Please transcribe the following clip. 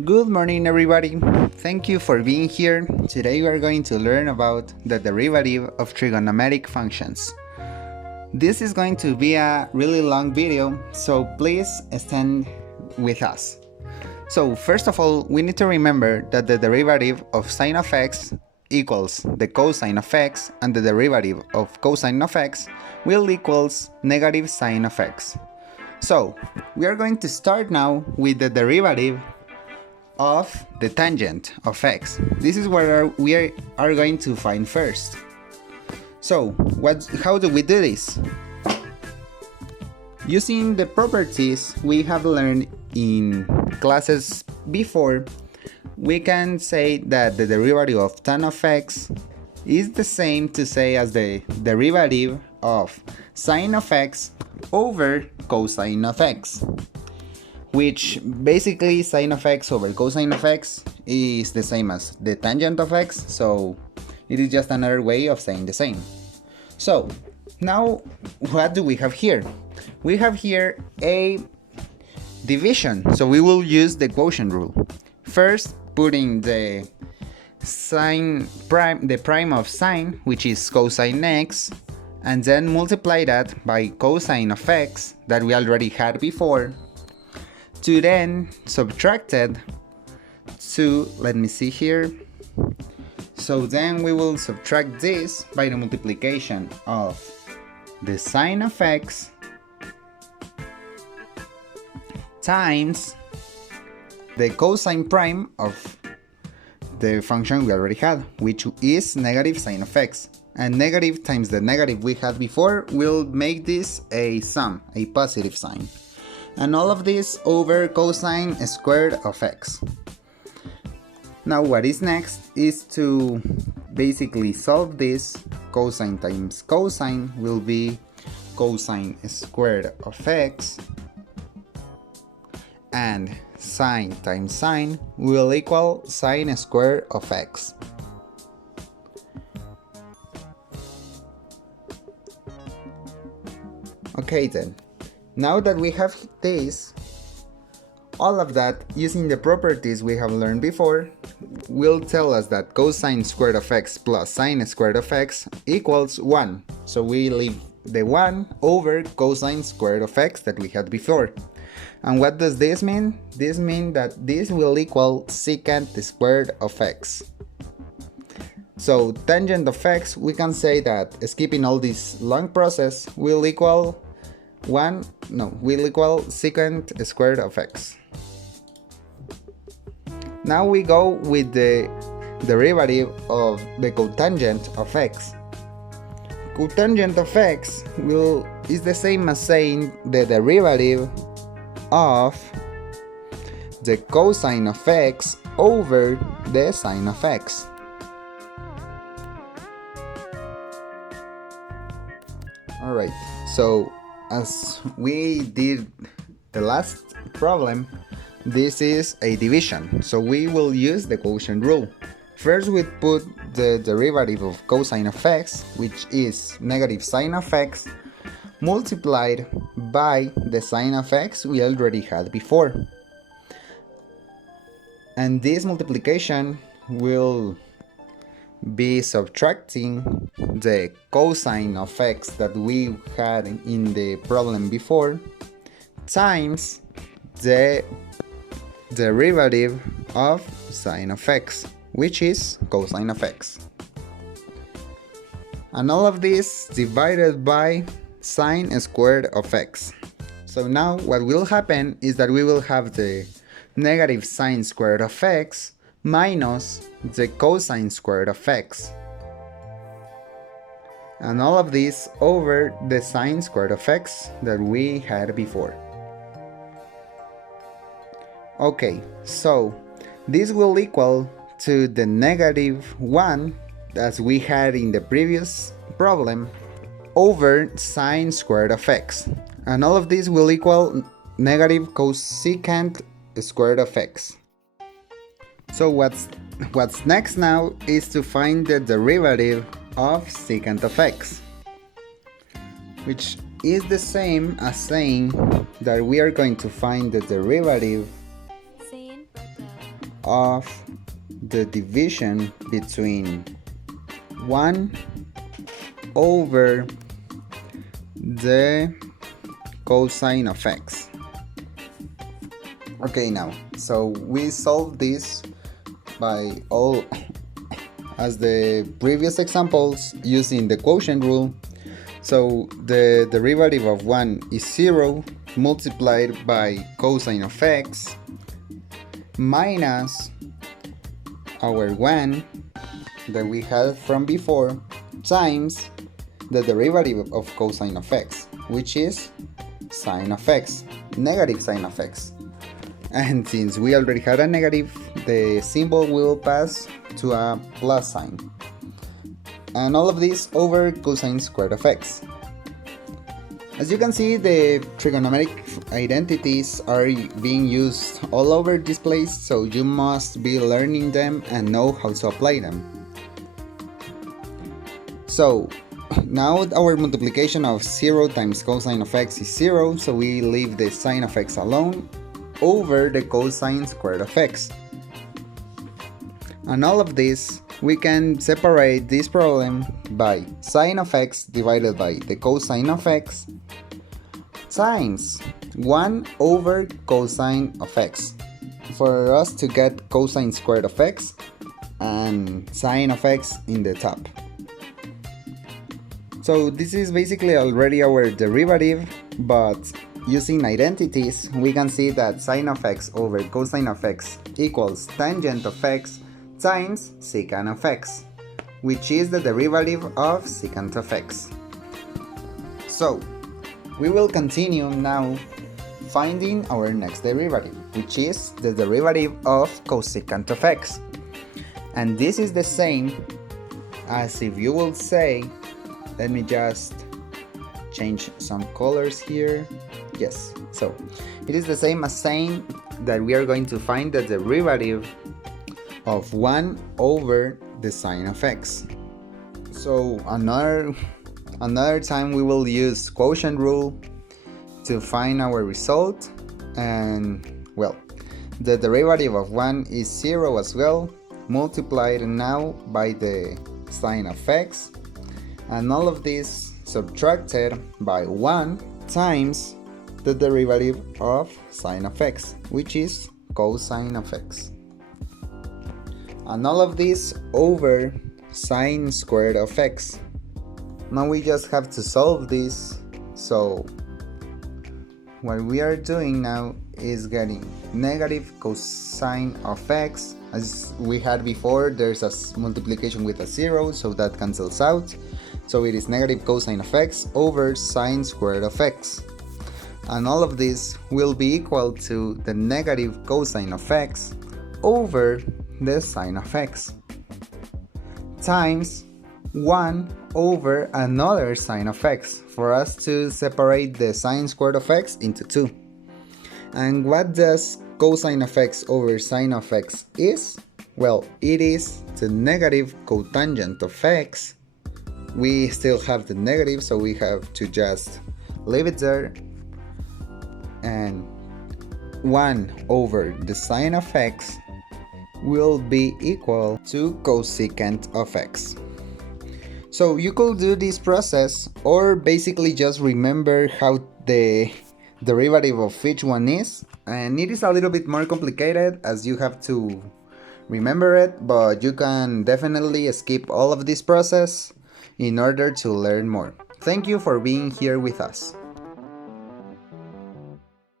Good morning, everybody. Thank you for being here. Today we are going to learn about the derivative of trigonometric functions. This is going to be a really long video, so please stand with us. So first of all, we need to remember that the derivative of sine of x equals the cosine of x, and the derivative of cosine of x will equals negative sine of x. So we are going to start now with the derivative of the tangent of x. This is what we are going to find first. So how do we do this? Using the properties we have learned in classes before, we can say that the derivative of tan of x is the same to say as the derivative of sine of x over cosine of x, which basically sine of x over cosine of x is the same as the tangent of x, so it is just another way of saying the same. So now what do we have here? We have here a division, so we will use the quotient rule. First, putting the prime of sine, which is cosine x, and then multiply that by cosine of x that we already had before, to then subtracted to, let me see here, so then we will subtract this by the multiplication of the sine of x times the cosine prime of the function we already had, which is negative sine of x. And negative times the negative we had before will make this a sum, a positive sign. And all of this over cosine squared of x. Now what is next is to basically solve this. Cosine times cosine will be cosine squared of x, and sine times sine will equal sine squared of x. Okay then, now that we have this, all of that using the properties we have learned before will tell us that cosine squared of x plus sine squared of x equals 1. So we leave the 1 over cosine squared of x that we had before. And what does this mean? This means that this will equal secant squared of x. So tangent of x, we can say that skipping all this long process will equal secant squared of x. Now we go with the derivative of the cotangent of x. Cotangent of x is the same as saying the derivative of the cosine of x over the sine of x. Alright, so as we did the last problem, this is a division, so we will use the quotient rule. First we put the derivative of cosine of x, which is negative sine of x, multiplied by the sine of x we already had before. And this multiplication will be subtracting the cosine of x that we had in the problem before times the derivative of sine of x, which is cosine of x. And all of this divided by sine squared of x. So now what will happen is that we will have the negative sine squared of x minus the cosine squared of x. And all of this over the sine squared of x that we had before. Okay, so this will equal to the negative 1 as we had in the previous problem over sine squared of x. And all of this will equal negative cosecant squared of x. So what's next now is to find the derivative of secant of x, which is the same as saying that we are going to find the derivative of the division between 1 over the cosine of x. Okay, now, so we solve this by all as the previous examples using the quotient rule. So the derivative of 1 is 0 multiplied by cosine of x minus our 1 that we had from before times the derivative of cosine of x, which is sine of x, negative sine of x. And since we already had a negative, the symbol will pass to a plus sign. And all of this over cosine squared of x. As you can see, the trigonometric identities are being used all over this place, so you must be learning them and know how to apply them. So now our multiplication of 0 times cosine of x is 0, so we leave the sine of x alone over the cosine squared of x. And all of this, we can separate this problem by sine of x divided by the cosine of x times 1 over cosine of x for us to get cosine squared of x and sine of x in the top. So this is basically already our derivative, but using identities, we can see that sine of x over cosine of x equals tangent of x times secant of x, which is the derivative of secant of x. So we will continue now finding our next derivative, which is the derivative of cosecant of x. And this is the same as if you will say, let me just change some colors here. Yes, so it is the same as saying that we are going to find the derivative of 1 over the sine of x. So another time we will use quotient rule to find our result, and well, the derivative of 1 is 0 as well, multiplied now by the sine of x, and all of this subtracted by 1 times the derivative of sine of x, which is cosine of x. And all of this over sine squared of x. Now we just have to solve this, so what we are doing now is getting negative cosine of x. As we had before, there's a multiplication with a 0, so that cancels out. So it is negative cosine of x over sine squared of x. And all of this will be equal to the negative cosine of x over the sine of x times 1 over another sine of x for us to separate the sine squared of x into 2. And what does cosine of x over sine of x is? Well, it is the negative cotangent of x. We still have the negative, so we have to just leave it there, and 1 over the sine of x will be equal to cosecant of x. So you could do this process, or basically just remember how the derivative of each one is, and it is a little bit more complicated as you have to remember it, but you can definitely skip all of this process in order to learn more. Thank you for being here with us.